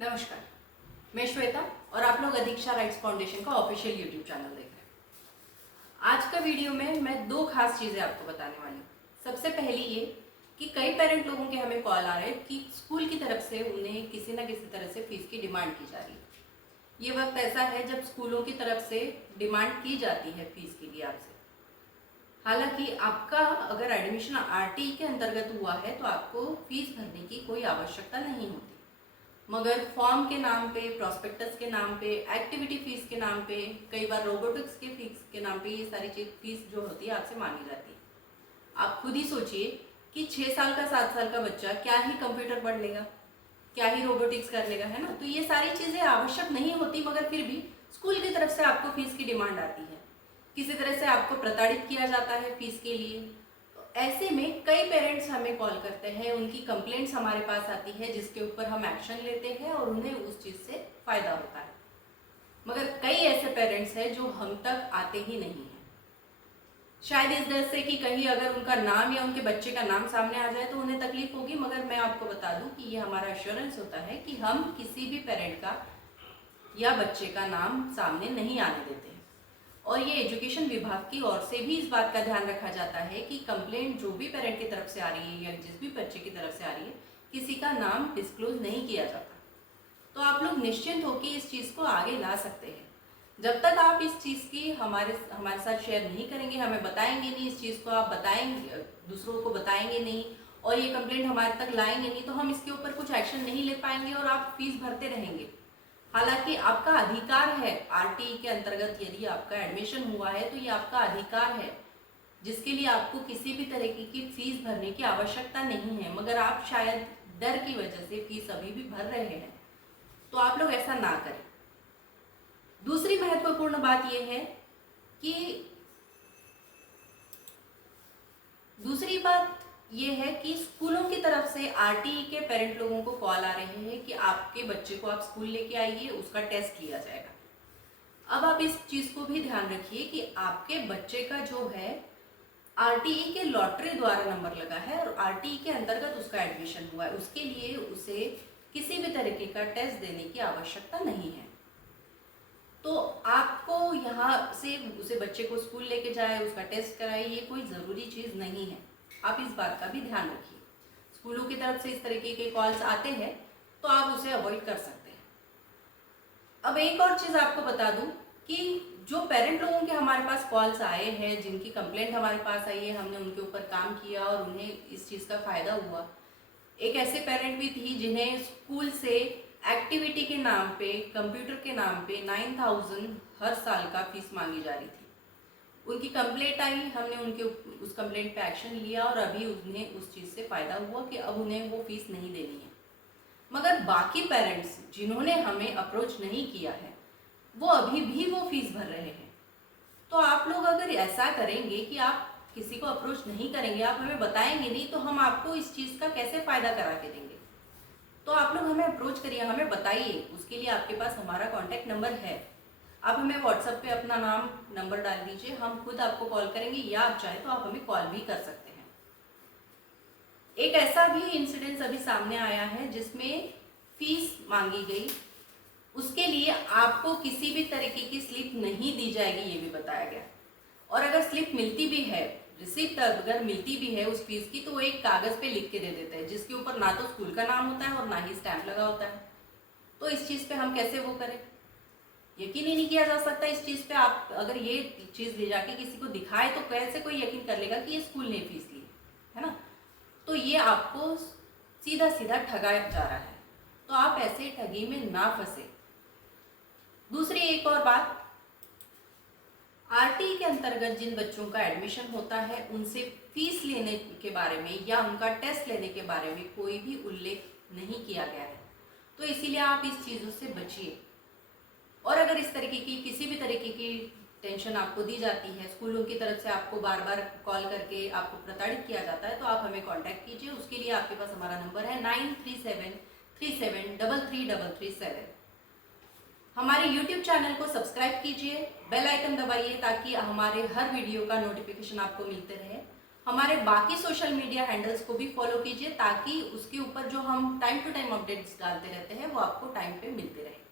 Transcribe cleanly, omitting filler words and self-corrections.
नमस्कार, मैं श्वेता और आप लोग अधिक्षा राइट्स फाउंडेशन का ऑफिशियल यूट्यूब चैनल देख रहे हैं। आज का वीडियो में मैं दो खास चीज़ें आपको बताने वाली हूँ। सबसे पहली ये कि कई पेरेंट लोगों के हमें कॉल आ रहे हैं कि स्कूल की तरफ से उन्हें किसी न किसी तरह से फीस की डिमांड की जा रही है। ये वक्त ऐसा है जब स्कूलों की तरफ से डिमांड की जाती है फीस के लिए आपसे। हालांकि आपका अगर एडमिशन आरटीई के अंतर्गत हुआ है तो आपको फीस भरने की कोई आवश्यकता नहीं होती, मगर फॉर्म के नाम पे, प्रॉस्पेक्टस के नाम पे, एक्टिविटी फीस के नाम पे, कई बार रोबोटिक्स के फीस के नाम पे ये सारी चीज फीस जो होती है आपसे मांगी जाती है। आप खुद ही सोचिए कि 6 साल का 7 साल का बच्चा क्या ही कंप्यूटर पढ़ लेगा, क्या ही रोबोटिक्स कर लेगा, है ना। तो ये सारी चीज़ें आवश्यक नहीं होती, मगर फिर भी स्कूल की तरफ से आपको फीस की डिमांड आती है। किसी तरह से आपको प्रताड़ित किया जाता है फीस के लिए। ऐसे में कई पेरेंट्स हमें कॉल करते हैं, उनकी कंप्लेंट्स हमारे पास आती है जिसके ऊपर हम एक्शन लेते हैं और उन्हें उस चीज़ से फ़ायदा होता है। मगर कई ऐसे पेरेंट्स हैं जो हम तक आते ही नहीं हैं, शायद इस डर से कि कहीं अगर उनका नाम या उनके बच्चे का नाम सामने आ जाए तो उन्हें तकलीफ होगी। मगर मैं आपको बता दूं कि ये हमारा एश्योरेंस होता है कि हम किसी भी पेरेंट का या बच्चे का नाम सामने नहीं आने देते हैं। और ये एजुकेशन विभाग की ओर से भी इस बात का ध्यान रखा जाता है कि कंप्लेंट जो भी पेरेंट की तरफ से आ रही है या जिस भी बच्चे की तरफ से आ रही है, किसी का नाम डिस्क्लोज नहीं किया जाता। तो आप लोग निश्चिंत होकर इस चीज़ को आगे ला सकते हैं। जब तक आप इस चीज़ की हमारे साथ शेयर नहीं करेंगे, हमें बताएंगे नहीं, इस चीज़ को आप बताएंगे, दूसरों को बताएंगे नहीं और ये कंप्लेंट हमारे तक लाएंगे नहीं, तो हम इसके ऊपर कुछ एक्शन नहीं ले पाएंगे और आप फीस भरते रहेंगे। हालांकि आपका अधिकार है, आरटीई के अंतर्गत यदि आपका एडमिशन हुआ है तो ये आपका अधिकार है, जिसके लिए आपको किसी भी तरीके की फीस भरने की आवश्यकता नहीं है। मगर आप शायद डर की वजह से फीस अभी भी भर रहे हैं, तो आप लोग ऐसा ना करें। दूसरी महत्वपूर्ण बात यह है कि ये है कि स्कूलों की तरफ से आरटीई के पेरेंट लोगों को कॉल आ रहे हैं कि आपके बच्चे को आप स्कूल लेके आइए, उसका टेस्ट लिया जाएगा। अब आप इस चीज़ को भी ध्यान रखिए कि आपके बच्चे का जो है आरटीई के लॉटरी द्वारा नंबर लगा है और आरटीई के अंतर्गत उसका एडमिशन हुआ है, उसके लिए उसे किसी भी तरीके का टेस्ट देने की आवश्यकता नहीं है। तो आपको यहाँ से उसे बच्चे को स्कूल लेके जाए, उसका टेस्ट कराए, ये कोई ज़रूरी चीज़ नहीं है। आप इस बात का भी ध्यान रखिए। स्कूलों की तरफ से इस तरीके के कॉल्स आते हैं तो आप उसे अवॉइड कर सकते हैं। अब एक और चीज़ आपको बता दूं कि जो पेरेंट लोगों के हमारे पास कॉल्स आए हैं, जिनकी कंप्लेंट हमारे पास आई है, हमने उनके ऊपर काम किया और उन्हें इस चीज़ का फ़ायदा हुआ। एक ऐसे पेरेंट भी थी जिन्हें स्कूल से एक्टिविटी के नाम पे, कंप्यूटर के नाम पे 9,000 हर साल का फीस मांगी जा रही थी। उनकी कंप्लेंट आई, हमने उनके उस कंप्लेंट पे एक्शन लिया और अभी उन्हें उस चीज़ से फ़ायदा हुआ कि अब उन्हें वो फीस नहीं देनी है। मगर बाकी पेरेंट्स जिन्होंने हमें अप्रोच नहीं किया है, वो अभी भी वो फीस भर रहे हैं। तो आप लोग अगर ऐसा करेंगे कि आप किसी को अप्रोच नहीं करेंगे, आप हमें बताएंगे नहीं, तो हम आपको इस चीज़ का कैसे फ़ायदा करा के देंगे। तो आप लोग हमें अप्रोच करिए, हमें बताइए। उसके लिए आपके पास हमारा कॉन्टैक्ट नंबर है, आप हमें व्हाट्सएप पे अपना नाम नंबर डाल दीजिए, हम खुद आपको कॉल करेंगे, या आप चाहे तो आप हमें कॉल भी कर सकते हैं। एक ऐसा भी इंसिडेंस अभी सामने आया है जिसमें फीस मांगी गई, उसके लिए आपको किसी भी तरीके की स्लिप नहीं दी जाएगी, ये भी बताया गया। और अगर स्लिप मिलती भी है, रिसिप्ट अगर मिलती भी है उस फीस की, तो वो एक कागज़ पे लिख के दे देते हैं जिसके ऊपर ना तो स्कूल का नाम होता है और ना ही स्टैंप लगा होता है। तो इस चीज़ पे हम कैसे वो करें, यकीन ही नहीं किया जा सकता इस चीज़ पे। आप अगर ये चीज़ ले जाके किसी को दिखाए तो कैसे कोई यकीन कर लेगा कि ये स्कूल ने फीस ली है ना। तो ये आपको सीधा सीधा ठगाया जा रहा है, तो आप ऐसे ठगी में ना फंसे। दूसरी एक और बात, आरटीई के अंतर्गत जिन बच्चों का एडमिशन होता है उनसे फीस लेने के बारे में या उनका टेस्ट लेने के बारे में कोई भी उल्लेख नहीं किया गया है, तो इसीलिए आप इस चीज़ों से बचिए। और अगर इस तरीके की किसी भी तरीके की टेंशन आपको दी जाती है, स्कूलों की तरफ से आपको बार बार कॉल करके आपको प्रताड़ित किया जाता है, तो आप हमें कांटेक्ट कीजिए। उसके लिए आपके पास हमारा नंबर है 9373733337। हमारे YouTube चैनल को सब्सक्राइब कीजिए, बेल आइकन दबाइए ताकि हमारे हर वीडियो का नोटिफिकेशन आपको मिलते रहे। हमारे बाकी सोशल मीडिया हैंडल्स को भी फॉलो कीजिए ताकि उसके ऊपर जो हम टाइम टू टाइम अपडेट्स डालते रहते हैं वो आपको टाइम पे मिलते रहे।